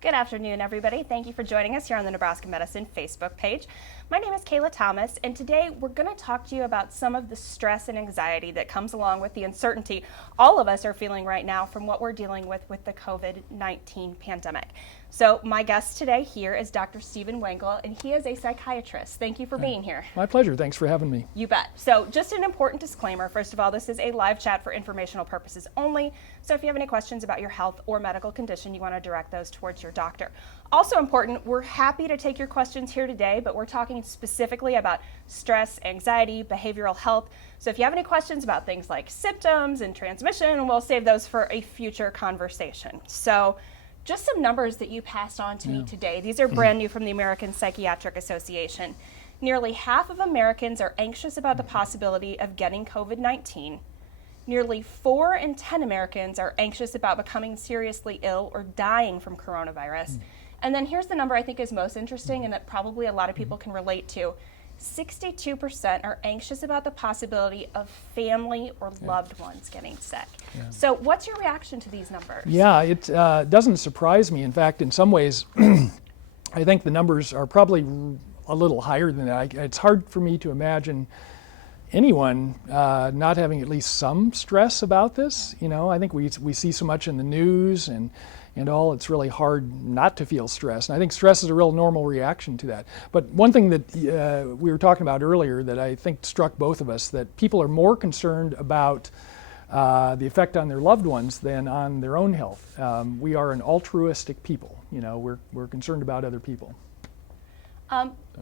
Good afternoon, everybody. Thank you for joining us here on the Nebraska Medicine Facebook page. My name is Kayla Thomas, and today we're going to talk to you about some of the stress and anxiety that comes along with the uncertainty all of us are feeling right now from what we're dealing with the COVID-19 pandemic. So my guest today here is Dr. Steven Wengel, and he is a psychiatrist. Thank you for being here. My pleasure. Thanks for having me. You bet. So just an important disclaimer. First of all, this is a live chat for informational purposes only. So if you have any questions about your health or medical condition, you want to direct those towards your doctor. Also important, we're happy to take your questions here today, but we're talking specifically about stress, anxiety, behavioral health. So if you have any questions about things like symptoms and transmission, we'll save those for a future conversation. So just some numbers that you passed on to me today. These are brand new from the American Psychiatric Association. Nearly half of Americans are anxious about the possibility of getting COVID-19. Nearly 4 in 10 Americans are anxious about becoming seriously ill or dying from coronavirus. And then here's the number I think is most interesting and that probably a lot of people can relate to. 62% are anxious about the possibility of family or loved ones getting sick. So what's your reaction to these numbers? Yeah, it doesn't surprise me. In fact, in some ways, I think the numbers are probably a little higher than that. It's hard for me to imagine anyone not having at least some stress about this. You know, I think we see so much in the news and all, it's really hard not to feel stress. And I think stress is a real normal reaction to that. But one thing that we were talking about earlier that I think struck both of us, that people are more concerned about the effect on their loved ones than on their own health. We are an altruistic people. You know, we're concerned about other people.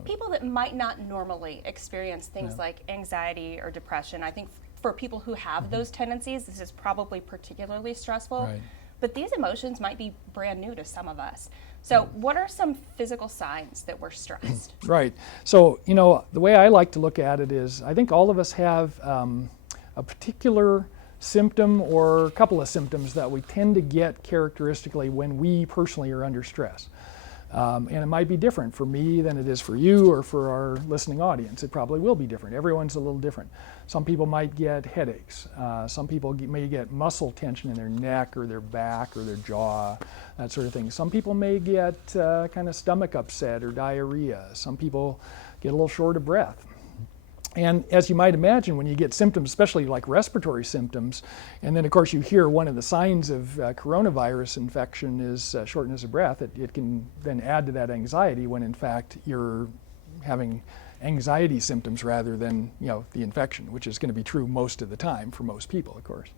People that might not normally experience things like anxiety or depression, I think for people who have those tendencies, this is probably particularly stressful. Right. But these emotions might be brand new to some of us. So what are some physical signs that we're stressed? Right. So, you know, the way I like to look at it is I think all of us have a particular symptom or a couple of symptoms that we tend to get characteristically when we personally are under stress. And it might be different for me than it is for you or for our listening audience. It probably will be different. Everyone's a little different. Some people might get headaches. Some people may get muscle tension in their neck or their back or their jaw, that sort of thing. Some people may get kind of stomach upset or diarrhea. Some people get a little short of breath. And as you might imagine, when you get symptoms, especially like respiratory symptoms, and then of course you hear one of the signs of coronavirus infection is shortness of breath, it can then add to that anxiety when in fact you're having anxiety symptoms rather than, you know, the infection, which is going to be true most of the time for most people, of course.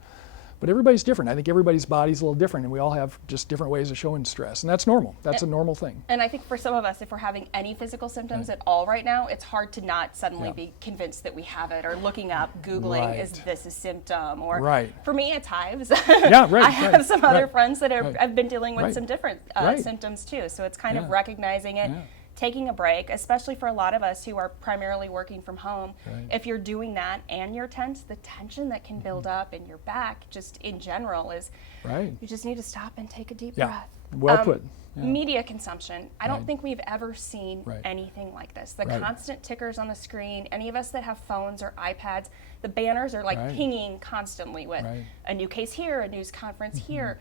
But everybody's different. I think everybody's body's a little different, and we all have just different ways of showing stress, and that's normal. That's a normal thing. And I think for some of us, if we're having any physical symptoms at all right now, it's hard to not suddenly be convinced that we have it, or looking up, Googling, is this a symptom? Or for me, it's hives. I have some other friends that have been dealing with some different symptoms too, so it's kind of recognizing it. Taking a break, especially for a lot of us who are primarily working from home. If you're doing that and you're tense, the tension that can build up in your back just in general is you just need to stop and take a deep breath. Well put. Media consumption. I don't think we've ever seen anything like this. The constant tickers on the screen, any of us that have phones or iPads, the banners are like pinging constantly with a new case here, a news conference here.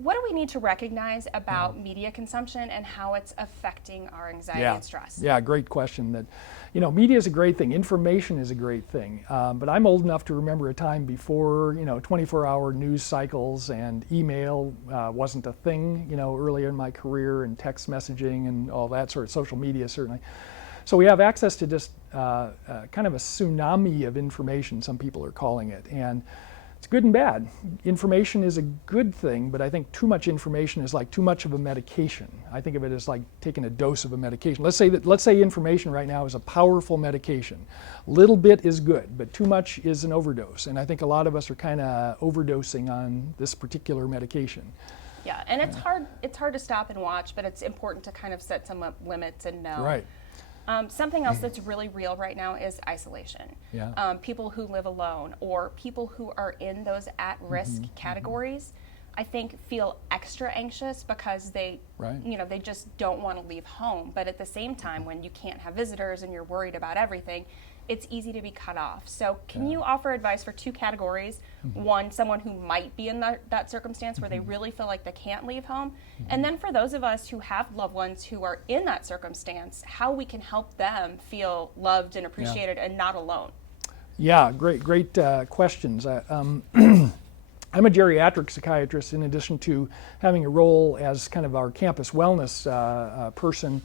What do we need to recognize about media consumption and how it's affecting our anxiety and stress? Yeah, great question. That, you know, media is a great thing. Information is a great thing. But I'm old enough to remember a time before, you know, 24-hour news cycles and email wasn't a thing, you know, earlier in my career, and text messaging and all that sort of social media certainly. So we have access to just kind of a tsunami of information, some people are calling it. And it's good and bad. Information is a good thing, but I think too much information is like too much of a medication. I think of it as like taking a dose of a medication. Let's say information right now is a powerful medication. Little bit is good, but too much is an overdose. And I think a lot of us are kind of overdosing on this particular medication. Yeah, and it's hard to stop and watch, but it's important to kind of set some limits and know. Right. Something else that's really real right now is isolation. People who live alone or people who are in those at-risk categories, I think feel extra anxious because they, you know, they just don't want to leave home. But at the same time, when you can't have visitors and you're worried about everything, it's easy to be cut off. So can you offer advice for two categories? One, someone who might be in that circumstance where they really feel like they can't leave home. And then for those of us who have loved ones who are in that circumstance, how we can help them feel loved and appreciated and not alone. Yeah, great questions. I'm a geriatric psychiatrist in addition to having a role as kind of our campus wellness person.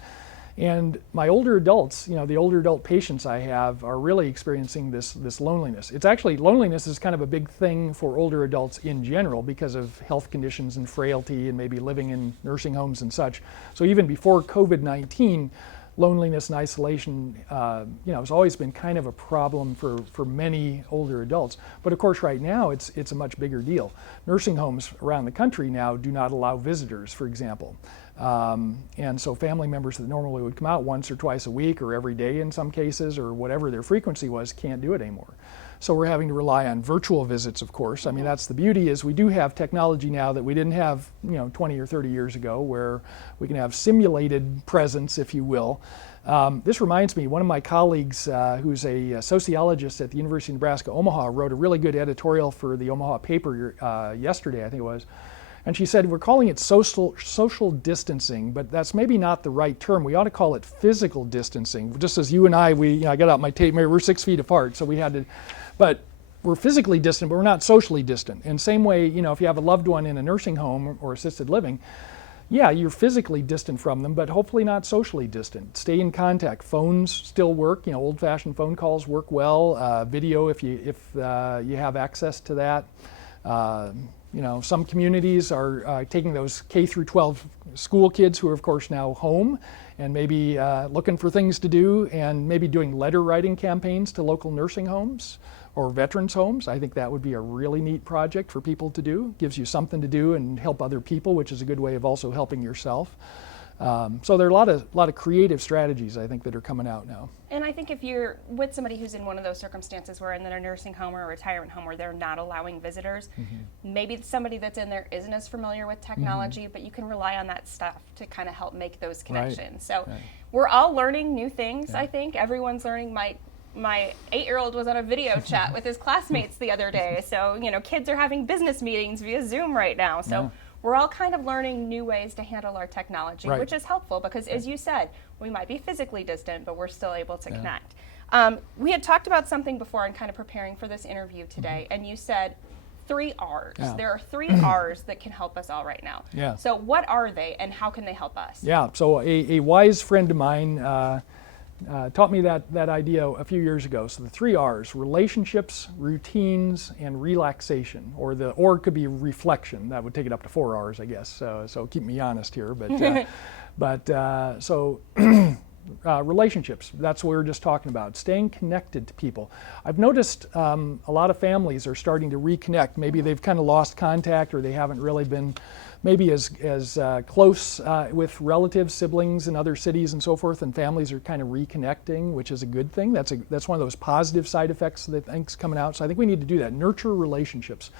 And my older adults, the older adult patients I have are really experiencing this loneliness. It's actually, loneliness is kind of a big thing for older adults in general because of health conditions and frailty and maybe living in nursing homes and such. So even before COVID-19, loneliness and isolation, has always been kind of a problem for many older adults. But of course, right now, it's a much bigger deal. Nursing homes around the country now do not allow visitors, for example. And so family members that normally would come out once or twice a week or every day in some cases or whatever their frequency was can't do it anymore. So we're having to rely on virtual visits, of course. I mean, that's the beauty is we do have technology now that we didn't have 20 or 30 years ago where we can have simulated presence, if you will. This reminds me, one of my colleagues who's a sociologist at the University of Nebraska, Omaha, wrote a really good editorial for the Omaha paper yesterday, I think it was. And she said, we're calling it social distancing, but that's maybe not the right term. We ought to call it physical distancing. Just as you and I got out my tape, we're 6 feet apart, so we had to, but we're physically distant, but we're not socially distant. And same way, if you have a loved one in a nursing home or assisted living, yeah, you're physically distant from them, but hopefully not socially distant. Stay in contact. Phones still work. Old-fashioned phone calls work well. Video, if you have access to that. Some communities are taking those K through 12 school kids who are, of course, now home and maybe looking for things to do and maybe doing letter writing campaigns to local nursing homes or veterans homes. I think that would be a really neat project for people to do. Gives you something to do and help other people, which is a good way of also helping yourself. So there are a lot of creative strategies, I think, that are coming out now. And I think if you're with somebody who's in one of those circumstances where in a nursing home or a retirement home where they're not allowing visitors, maybe somebody that's in there isn't as familiar with technology, but you can rely on that stuff to kind of help make those connections. So we're all learning new things, I think. Everyone's learning. My 8-year-old was on a video chat with his classmates the other day. So, kids are having business meetings via Zoom right now. So we're all kind of learning new ways to handle our technology, which is helpful because, as you said, we might be physically distant, but we're still able to connect. We had talked about something before in kind of preparing for this interview today, and you said 3 R's. Yeah. There are 3 R's that can help us all right now. Yeah. So what are they, and how can they help us? Yeah, so a wise friend of mine taught me that idea a few years ago. So the 3 R's: relationships, routines, and relaxation. Or it could be reflection. That would take it up to 4 R's, I guess. So keep me honest here. But relationships. That's what we were just talking about. Staying connected to people. I've noticed a lot of families are starting to reconnect. Maybe they've kind of lost contact, or they haven't really been maybe as close with relatives, siblings in other cities and so forth, and families are kind of reconnecting, which is a good thing. That's one of those positive side effects that I think's coming out. So I think we need to do that. Nurture relationships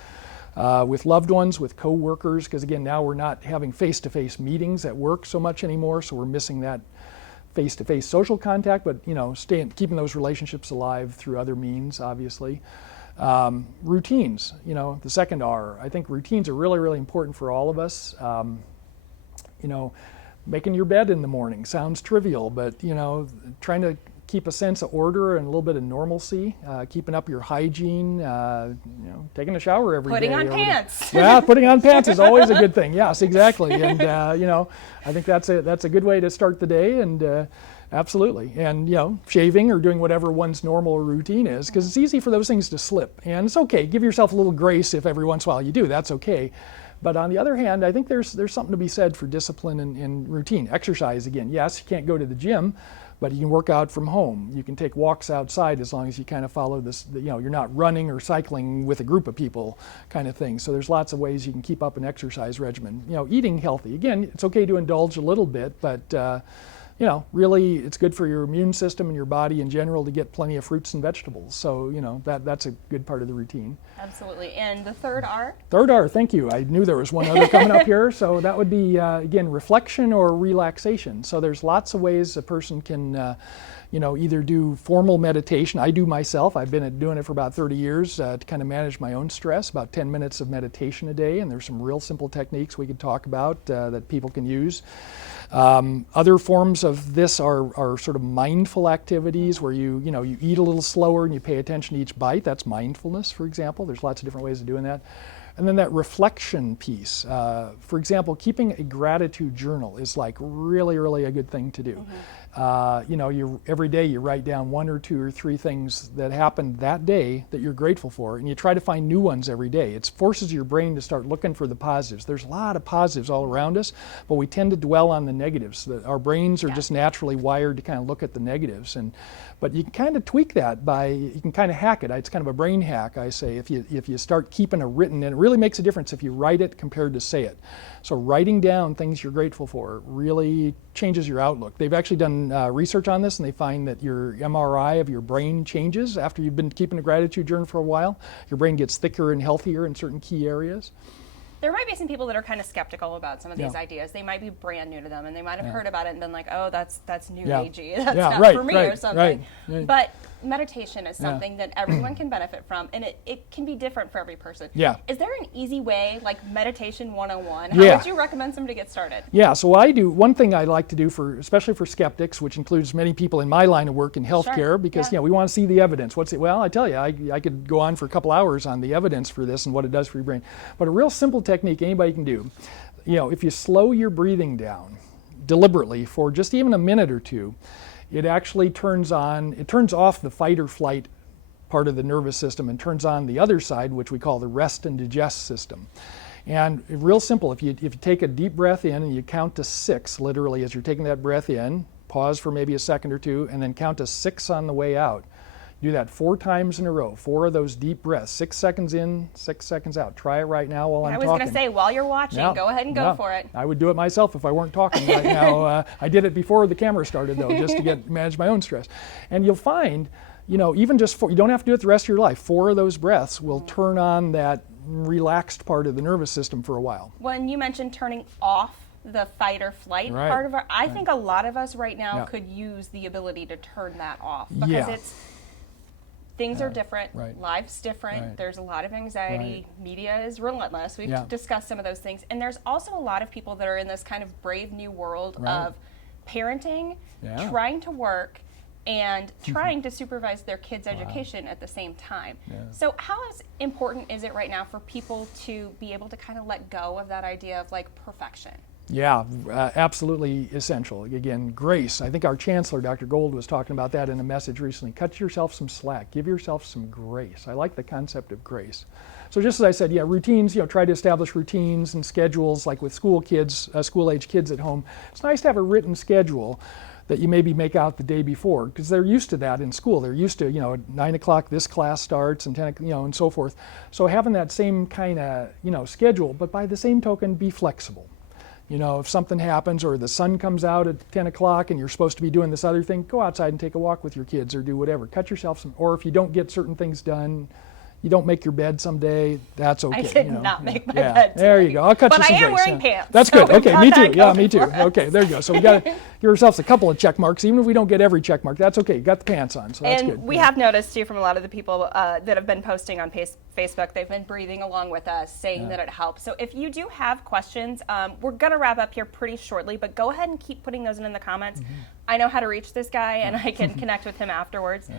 with loved ones, with co-workers, because again, now we're not having face-to-face meetings at work so much anymore, so we're missing that face-to-face social contact, but keeping those relationships alive through other means, obviously. Routines, the second R. I think routines are really, really important for all of us. Making your bed in the morning sounds trivial, but trying to keep a sense of order and a little bit of normalcy, keeping up your hygiene, taking a shower every day. Putting on pants. Yeah, putting on pants is always a good thing. Yes, exactly. And I think that's a good way to start the day. And absolutely. And shaving or doing whatever one's normal routine is, because it's easy for those things to slip. And it's okay. Give yourself a little grace if every once in a while you do. That's okay. But on the other hand, I think there's something to be said for discipline and routine. Exercise, again, yes, you can't go to the gym, but you can work out from home. You can take walks outside as long as you kind of follow this, you're not running or cycling with a group of people kind of thing. So there's lots of ways you can keep up an exercise regimen. Eating healthy. Again, it's okay to indulge a little bit, but really it's good for your immune system and your body in general to get plenty of fruits and vegetables. So, that's a good part of the routine. Absolutely. And the third R? Third R, thank you. I knew there was one other coming up here. So that would be, again, reflection or relaxation. So there's lots of ways a person can either do formal meditation. I do myself. I've been doing it for about 30 years to kind of manage my own stress, about 10 minutes of meditation a day. And there's some real simple techniques we could talk about that people can use. Other forms of this are sort of mindful activities where you eat a little slower and you pay attention to each bite. That's mindfulness, for example. There's lots of different ways of doing that. And then that reflection piece. For example, keeping a gratitude journal is like really, really a good thing to do. Every day you write down 1 or 2 or 3 things that happened that day that you're grateful for, and you try to find new ones every day. It forces your brain to start looking for the positives. There's a lot of positives all around us, but we tend to dwell on the negatives. Our brains are just naturally wired to kind of look at the negatives, but you can kind of tweak that you can kind of hack it. It's kind of a brain hack, I say, if you start keeping a written, and it really makes a difference if you write it compared to say it. So writing down things you're grateful for really changes your outlook. They've actually done research on this, and they find that your MRI of your brain changes after you've been keeping a gratitude journal for a while. Your brain gets thicker and healthier in certain key areas. There might be some people that are kind of skeptical about some of these ideas. They might be brand new to them, and they might have heard about it and been like, "Oh, that's new agey. That's not for me," or something. Right. But meditation is something that everyone can benefit from, and it can be different for every person. Yeah. Is there an easy way, like meditation 101? How Yeah. would you recommend somebody get started? Yeah, so one thing I like to do especially for skeptics, which includes many people in my line of work in healthcare, because we want to see the evidence. Well, I tell you, I could go on for a couple hours on the evidence for this and what it does for your brain. But a real simple technique anybody can do, if you slow your breathing down deliberately for just even a minute or two, it actually turns off the fight or flight part of the nervous system and turns on the other side, which we call the rest and digest system. And real simple, if you take a deep breath in and you count to 6, literally, as you're taking that breath in, pause for maybe a second or two, and then count to 6 on the way out. Do that 4 times in a row, 4 of those deep breaths, 6 seconds in, 6 seconds out. Try it right now while I'm talking. I was going to say, while you're watching, go ahead and go for it. I would do it myself if I weren't talking right now. I did it before the camera started, though, just to manage my own stress. And you'll find, even just you don't have to do it the rest of your life. 4 of those breaths will turn on that relaxed part of the nervous system for a while. When you mentioned turning off the fight or flight part of I think a lot of us right now could use the ability to turn that off, because things are different, life's different, there's a lot of anxiety, media is relentless, we've discussed some of those things, and there's also a lot of people that are in this kind of brave new world of parenting, trying to work, and trying to supervise their kids' education at the same time. So how important is it right now for people to be able to kind of let go of that idea of like perfection? Yeah, absolutely essential. Again, grace. I think our chancellor, Dr. Gold, was talking about that in a message recently. Cut yourself some slack. Give yourself some grace. I like the concept of grace. So just as I said, routines, try to establish routines and schedules, like with school-age kids at home. It's nice to have a written schedule that you maybe make out the day before, because they're used to that in school. They're used to, at 9 o'clock this class starts, and 10, and so forth. So having that same kind of, schedule, but by the same token, be flexible. If something happens or the sun comes out at 10 o'clock and you're supposed to be doing this other thing, go outside and take a walk with your kids or do whatever. Cut yourself some, or if you don't get certain things done, you don't make your bed someday, that's okay. I did not make my bed today. There you go. I'll cut you some grace. But I am wearing pants. That's good. So okay, me too. Yeah, me too. us. Okay, there you go. So we got to give ourselves a couple of check marks. Even if we don't get every check mark, that's okay. You got the pants on, so that's good. And we have noticed too from a lot of the people that have been posting on Facebook, they've been breathing along with us, saying that it helps. So if you do have questions, we're going to wrap up here pretty shortly, but go ahead and keep putting those in the comments. I know how to reach this guy, and I can connect with him afterwards.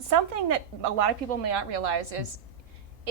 Something that a lot of people may not realize is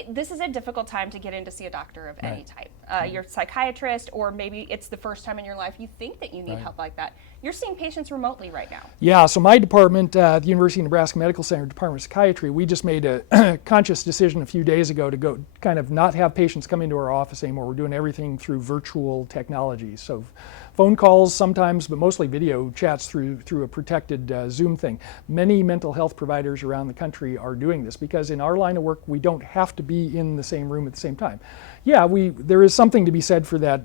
this is a difficult time to get in to see a doctor of any type. You're a psychiatrist, or maybe it's the first time in your life you think that you need help like that. You're seeing patients remotely right now. Yeah, so my department, the University of Nebraska Medical Center Department of Psychiatry, we just made a conscious decision a few days ago to go kind of not have patients come into our office anymore. We're doing everything through virtual technology. So phone calls sometimes, but mostly video chats through a protected Zoom thing. Many mental health providers around the country are doing this because in our line of work, we don't have to be in the same room at the same time. Yeah, there is something to be said for that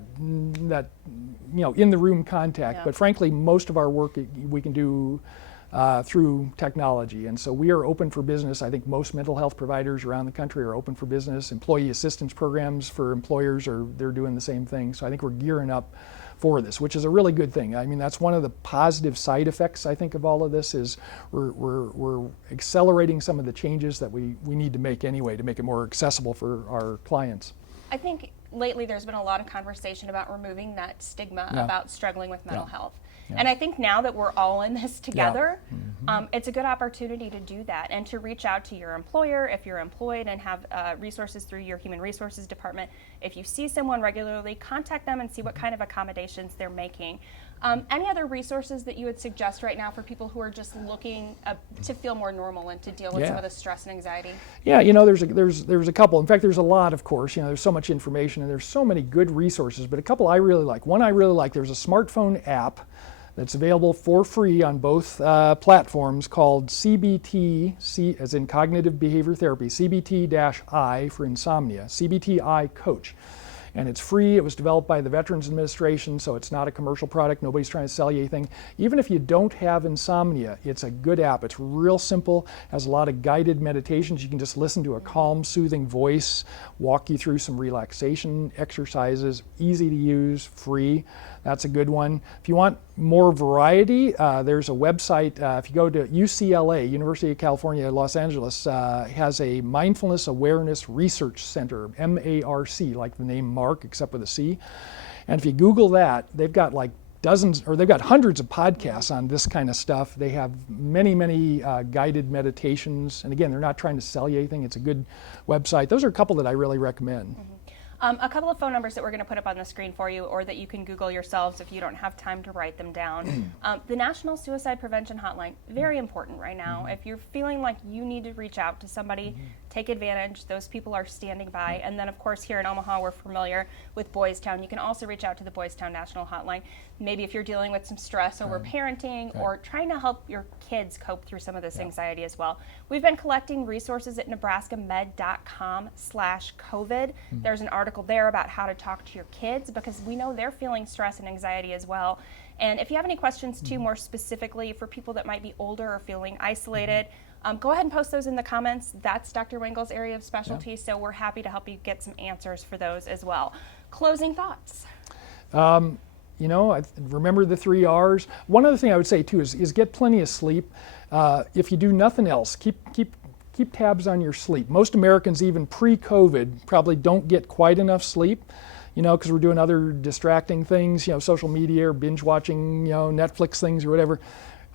in the room contact. Yeah. But frankly, most of our work we can do through technology. And so we are open for business. I think most mental health providers around the country are open for business. Employee assistance programs for employers they're doing the same thing. So I think we're gearing up for this, which is a really good thing. I mean, that's one of the positive side effects, I think, of all of this is we're accelerating some of the changes that we need to make anyway to make it more accessible for our clients. I think lately there's been a lot of conversation about removing that stigma about struggling with mental health. Yeah. And I think now that we're all in this together, it's a good opportunity to do that and to reach out to your employer if you're employed and have resources through your human resources department. If you see someone regularly, contact them and see what kind of accommodations they're making. Any other resources that you would suggest right now for people who are just looking to feel more normal and to deal with some of the stress and anxiety? Yeah, there's a couple. In fact, there's a lot, of course. There's so much information and there's so many good resources, but a couple I really like. One I really like, there's a smartphone app that's available for free on both platforms called CBT, C as in cognitive behavior therapy, CBT-I for insomnia, CBT-I Coach. And it's free. It was developed by the Veterans Administration, so it's not a commercial product. Nobody's trying to sell you anything. Even if you don't have insomnia, it's a good app. It's real simple, has a lot of guided meditations. You can just listen to a calm, soothing voice, walk you through some relaxation exercises, easy to use, free. That's a good one. If you want more variety, there's a website. If you go to UCLA, University of California, Los Angeles, has a Mindfulness Awareness Research Center, MARC, like the name Mark, except with a C. And if you Google that, they've got like they've got hundreds of podcasts on this kind of stuff. They have many guided meditations. And again, they're not trying to sell you anything. It's a good website. Those are a couple that I really recommend. A couple of phone numbers that we're going to put up on the screen for you, or that you can Google yourselves if you don't have time to write them down. The National Suicide Prevention Hotline, very important right now. If you're feeling like you need to reach out to somebody, take advantage. Those people are standing by. And then, of course, here in Omaha, we're familiar with Boys Town. You can also reach out to the Boys Town National Hotline. Maybe if you're dealing with some stress over parenting or trying to help your kids cope through some of this anxiety as well. We've been collecting resources at nebraskamed.com/COVID. There's an article there about how to talk to your kids because we know they're feeling stress and anxiety as well. And if you have any questions too, more specifically for people that might be older or feeling isolated, go ahead and post those in the comments. That's Dr. Wengel's area of specialty, so we're happy to help you get some answers for those as well. Closing thoughts. Remember the 3 R's. One other thing I would say too is get plenty of sleep. If you do nothing else, keep tabs on your sleep. Most Americans, even pre-COVID, probably don't get quite enough sleep, because we're doing other distracting things, social media or binge watching, Netflix things or whatever.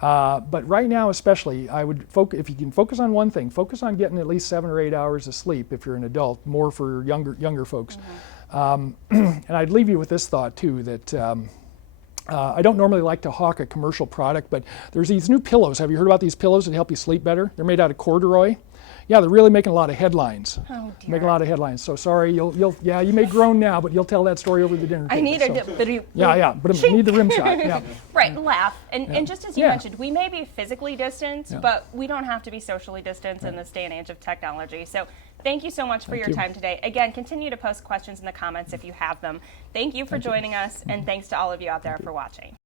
But right now especially, I would if you can focus on one thing, focus on getting at least 7 or 8 hours of sleep if you're an adult, more for younger folks. And I'd leave you with this thought too, that I don't normally like to hawk a commercial product, but there's these new pillows. Have you heard about these pillows that help you sleep better? They're made out of corduroy. Yeah, they're really making a lot of headlines. Oh dear. Making a lot of headlines. So sorry, you may groan now, but you'll tell that story over the dinner table. I need but I need the rim shot. Yeah. Right, laugh. And just as you mentioned, we may be physically distanced, but we don't have to be socially distanced in this day and age of technology. So thank you so much for your time today. Again, continue to post questions in the comments if you have them. Thank you for joining us, and thanks to all of you out there for watching.